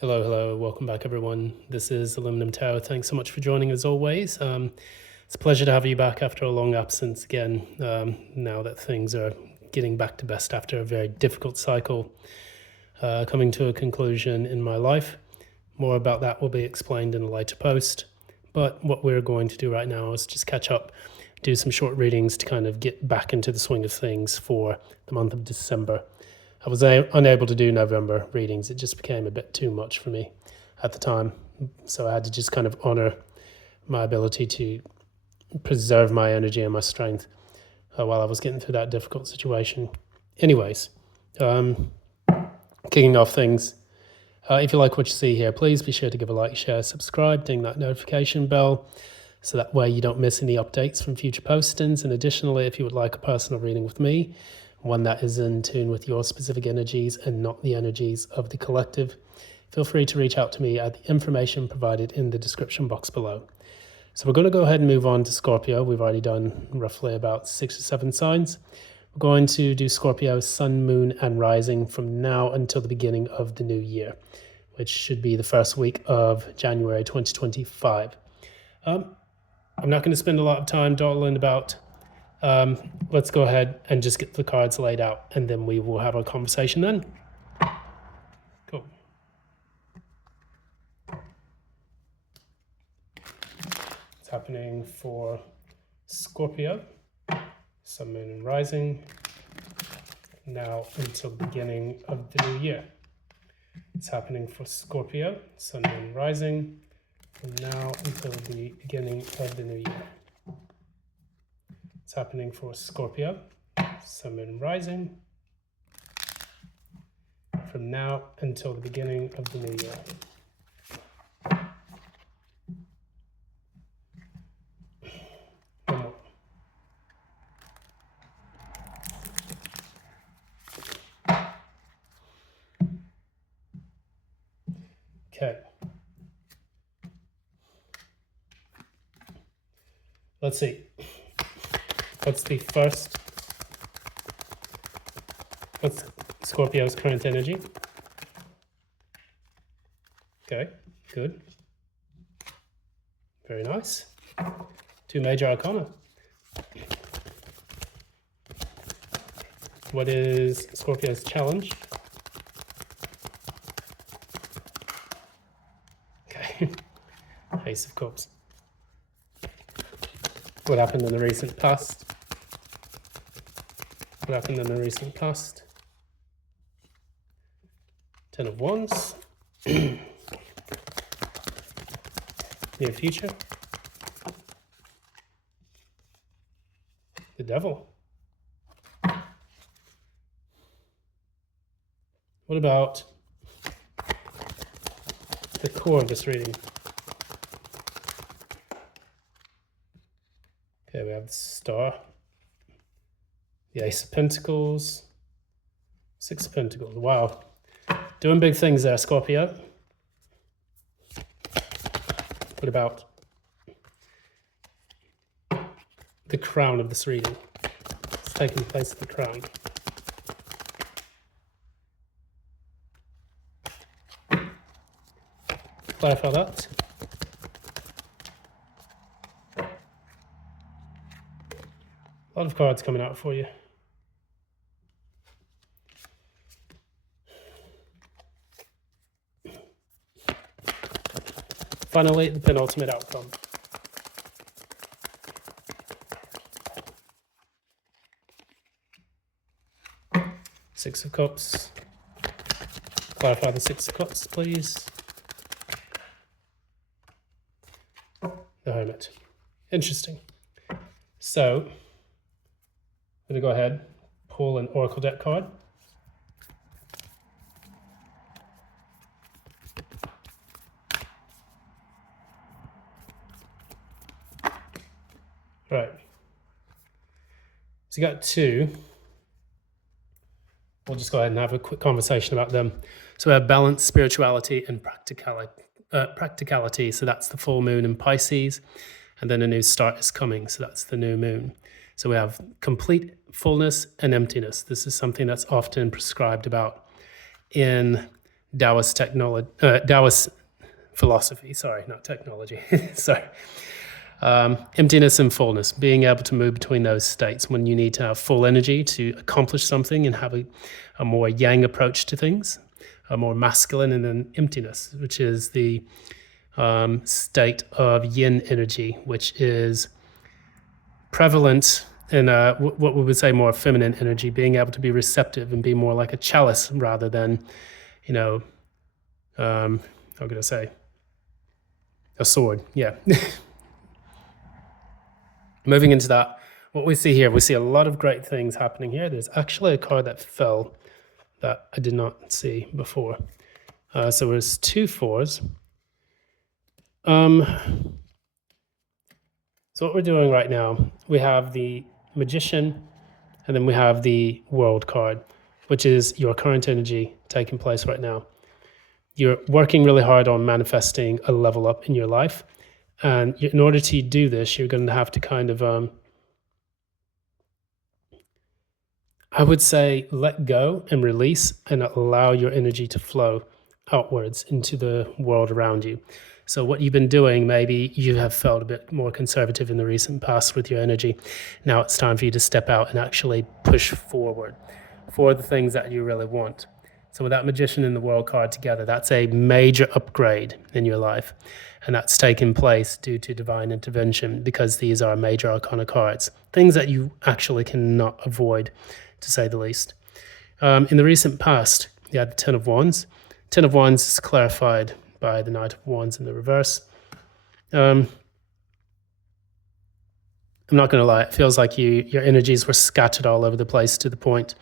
Hello, hello, welcome back everyone. This is Aluminum Tower. Thanks so much for joining as always. It's a pleasure to have you back after a long absence again, now that things are getting back to best after a very difficult cycle coming to a conclusion in my life. More about that will be explained in a later post. But what we're going to do right now is just catch up, do some short readings to kind of get back into the swing of things for the month of December. I was unable to do November readings. It just became a bit too much for me at the time. So I had to just kind of honor my ability to preserve my energy and my strength while I was getting through that difficult situation. Anyways, kicking off things. If you like what you see here, please be sure to give a like, share, subscribe, ding that notification bell so that way you don't miss any updates from future postings. And additionally, if you would like a personal reading with me, one that is in tune with your specific energies and not the energies of the collective, feel free to reach out to me at the information provided in the description box below. So we're going to go ahead and move on to Scorpio. We've already done roughly about 6 or 7 signs. We're going to do Scorpio, Sun, Moon, and Rising from now until the beginning of the new year, which should be the first week of January 2025. I'm not going to spend a lot of time dawdling about. Let's go ahead and just get the cards laid out, and then we will have a conversation then. Cool. It's happening for Scorpio, Sun, Moon, and Rising, now until the beginning of the new year. It's happening for Scorpio, Sun, Moon, and Rising, from now until the beginning of the new year. It's happening for Scorpio, Sun, Moon, and Rising, from now until the beginning of the new year. One more. Okay. Let's see. What's Scorpio's current energy? Okay, good. Very nice. 2 major arcana. What is Scorpio's challenge? Okay, Ace of Cups. What happened in the recent past? What happened in the recent past? 10 of Wands. Near future. The Devil. What about the core of this reading? Okay, we have the Star, the Ace of Pentacles, 6 of Pentacles. Wow. Doing big things there, Scorpio. What about the crown of this reading? It's taking place at the crown. Clarify that. A lot of cards coming out for you. Finally, the penultimate outcome. Six of Cups. Clarify the 6 of Cups, please. The Hermit. Interesting. So, I'm going to go ahead, pull an Oracle deck card. Right. So you got 2. We'll just go ahead and have a quick conversation about them. So we have balance, spirituality, and practicality. So that's the full moon in Pisces. And then a new start is coming. So that's the new moon. So we have complete fullness and emptiness. This is something that's often prescribed about in Taoist philosophy. Sorry, not technology. Sorry. Emptiness and fullness, being able to move between those states when you need to have full energy to accomplish something and have a more yang approach to things, a more masculine, and then emptiness, which is the state of yin energy, which is prevalent in what we would say more feminine energy, being able to be receptive and be more like a chalice rather than, how could I say, a sword. Yeah. Moving into that, what we see here, we see a lot of great things happening here. There's actually a card that fell that I did not see before. So there's 2 4s. So what we're doing right now, we have the Magician, and then we have the World card, which is your current energy taking place right now. You're working really hard on manifesting a level up in your life. And in order to do this, you're going to have to kind of, I would say, let go and release and allow your energy to flow outwards into the world around you. So what you've been doing, maybe you have felt a bit more conservative in the recent past with your energy. Now it's time for you to step out and actually push forward for the things that you really want. So with that Magician and the World card together, that's a major upgrade in your life. And that's taken place due to divine intervention, because these are major arcana cards, things that you actually cannot avoid, to say the least. In the recent past, you had the 10 of Wands. 10 of Wands is clarified by the Knight of Wands in the reverse. I'm not going to lie, it feels like your energies were scattered all over the place to the point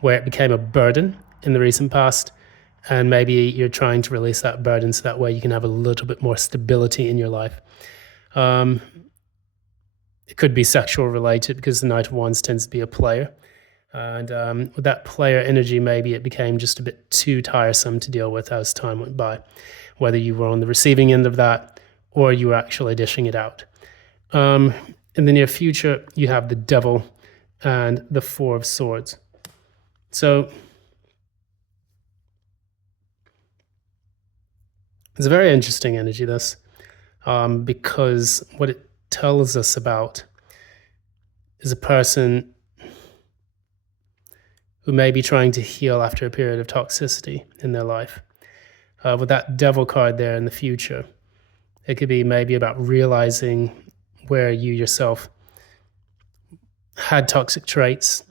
where it became a burden in the recent past. And maybe you're trying to release that burden so that way you can have a little bit more stability in your life. It could be sexual related, because the Knight of Wands tends to be a player. And with that player energy, maybe it became just a bit too tiresome to deal with as time went by, whether you were on the receiving end of that or you were actually dishing it out. In the near future, you have the Devil and the 4 of Swords. So it's a very interesting energy, this, because what it tells us about is a person who may be trying to heal after a period of toxicity in their life. With that Devil card there in the future, it could be maybe about realizing where you yourself had toxic traits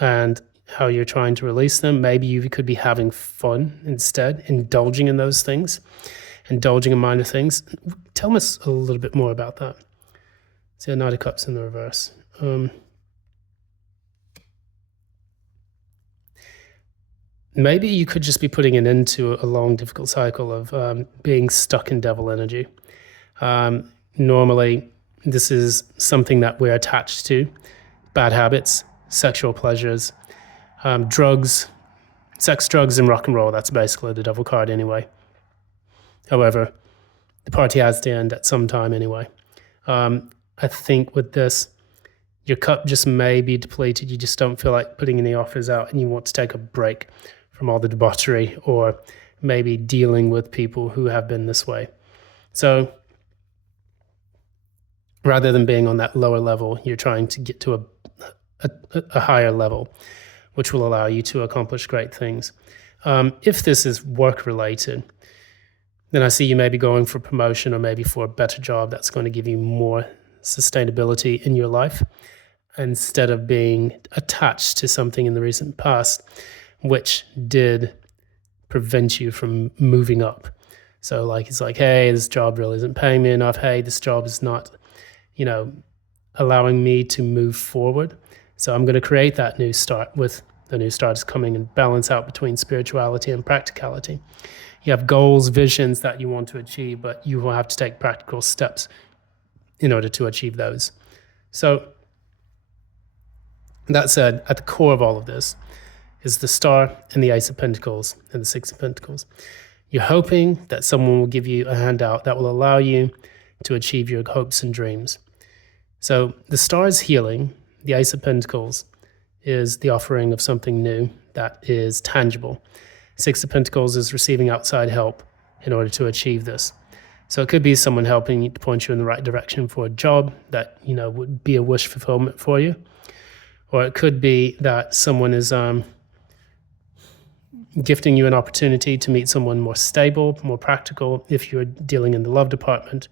and how you're trying to release them. Maybe you could be having fun instead, indulging in those things, indulging in minor things. Tell us a little bit more about that. See, a Knight of Cups in the reverse. Maybe you could just be putting an end to a long, difficult cycle of being stuck in devil energy. Normally, this is something that we're attached to. Bad habits, sexual pleasures, drugs, sex, drugs, and rock and roll. That's basically the devil card anyway. However, the party has to end at some time anyway. I think with this, your cup just may be depleted. You just don't feel like putting any offers out and you want to take a break from all the debauchery, or maybe dealing with people who have been this way. So rather than being on that lower level, you're trying to get to a higher level, which will allow you to accomplish great things. If this is work related, then I see you maybe going for promotion or maybe for a better job that's going to give you more sustainability in your life, instead of being attached to something in the recent past which did prevent you from moving up. So like, it's like, hey, this job really isn't paying me enough. Hey, this job is not, allowing me to move forward. So I'm going to create that new start, with the new start is coming, and balance out between spirituality and practicality. You have goals, visions that you want to achieve, but you will have to take practical steps in order to achieve those. So that said, at the core of all of this is the Star and the Ace of Pentacles and the Six of Pentacles. You're hoping that someone will give you a handout that will allow you to achieve your hopes and dreams. So the Star is healing. The Ace of Pentacles is the offering of something new that is tangible. Six of Pentacles is receiving outside help in order to achieve this. So it could be someone helping to point you in the right direction for a job that, would be a wish fulfillment for you. Or it could be that someone is gifting you an opportunity to meet someone more stable, more practical if you're dealing in the love department.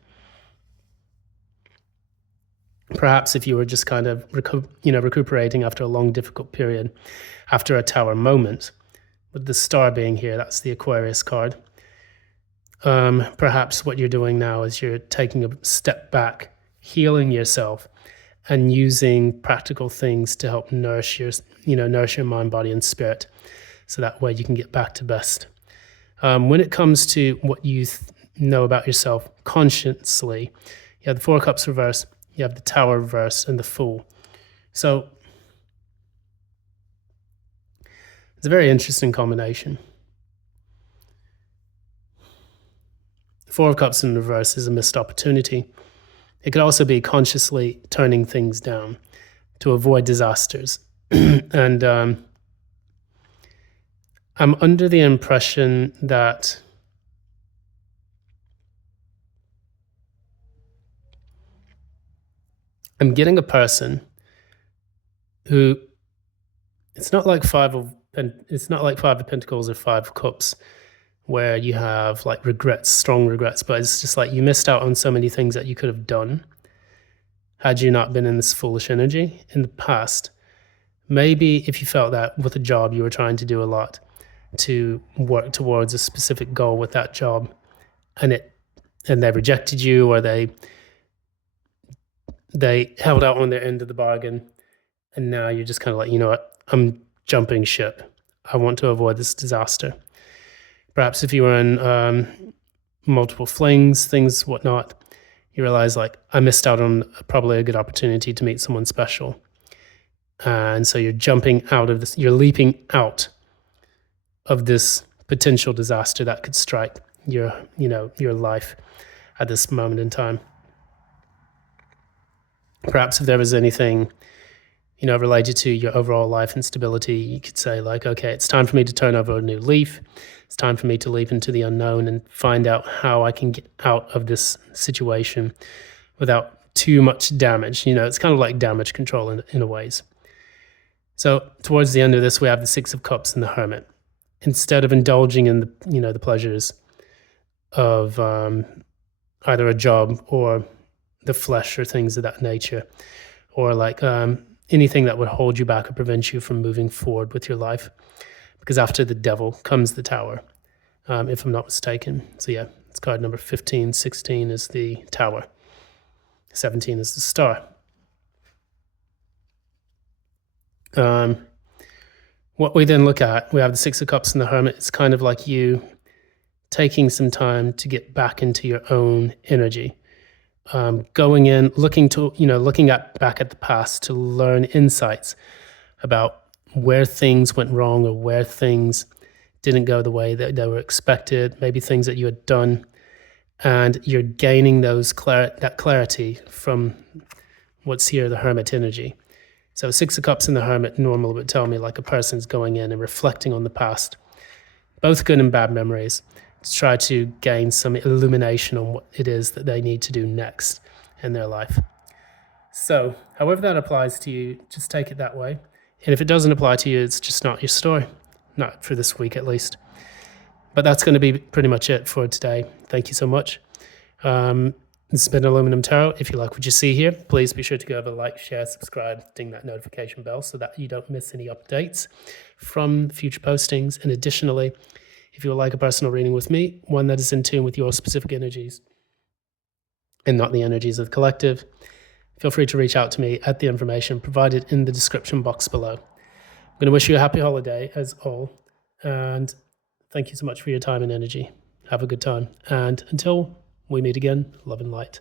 Perhaps if you were just kind of recuperating after a long, difficult period, after a Tower moment, with the star being here, that's the Aquarius card. Perhaps what you're doing now is you're taking a step back, healing yourself, and using practical things to help nourish your mind, body, and spirit, so that way you can get back to best. When it comes to what you know about yourself consciously, you have the Four of Cups reverse, you have the Tower reverse, and the Fool. So it's a very interesting combination. Four of Cups in reverse is a missed opportunity. It could also be consciously turning things down to avoid disasters. And I'm under the impression that I'm getting a person who, it's not like Five of Pentacles or Five of Cups, where you have like regrets, strong regrets, but it's just like you missed out on so many things that you could have done had you not been in this foolish energy in the past. Maybe if you felt that with a job, you were trying to do a lot to work towards a specific goal with that job, and they rejected you, or they held out on their end of the bargain, and now you're just kind of like, you know what, I'm jumping ship. I want to avoid this disaster. Perhaps if you were in multiple flings, things, whatnot, you realize like, I missed out on probably a good opportunity to meet someone special. And so you're jumping out of this, you're leaping out of this potential disaster that could strike your life at this moment in time. Perhaps if there was anything, related to your overall life instability, you could say like, okay, it's time for me to turn over a new leaf. It's time for me to leap into the unknown and find out how I can get out of this situation without too much damage. It's kind of like damage control in a ways. So towards the end of this, we have the Six of Cups and the Hermit. Instead of indulging in the pleasures of either a job or the flesh or things of that nature, or like anything that would hold you back or prevent you from moving forward with your life, because after the Devil comes the Tower, if I'm not mistaken. So yeah, it's card number 15. 16 is the Tower. 17 is the Star. What we then look at, we have the Six of Cups and the Hermit. It's kind of like you taking some time to get back into your own energy. Going in, looking back at the past to learn insights about where things went wrong, or where things didn't go the way that they were expected, maybe things that you had done, and you're gaining that clarity from what's here, the Hermit energy. So Six of Cups and the Hermit normally would tell me like a person's going in and reflecting on the past, both good and bad memories, to try to gain some illumination on what it is that they need to do next in their life. So however that applies to you, just take it that way. And if it doesn't apply to you, it's just not your story. Not for this week, at least. But that's going to be pretty much it for today. Thank you so much. This has been Aluminum Tarot. If you like what you see here, please be sure to go over, like, share, subscribe, ding that notification bell so that you don't miss any updates from future postings. And additionally, if you would like a personal reading with me, one that is in tune with your specific energies and not the energies of the collective, feel free to reach out to me at the information provided in the description box below. I'm going to wish you a happy holiday as all, and thank you so much for your time and energy. Have a good time, and until we meet again, love and light.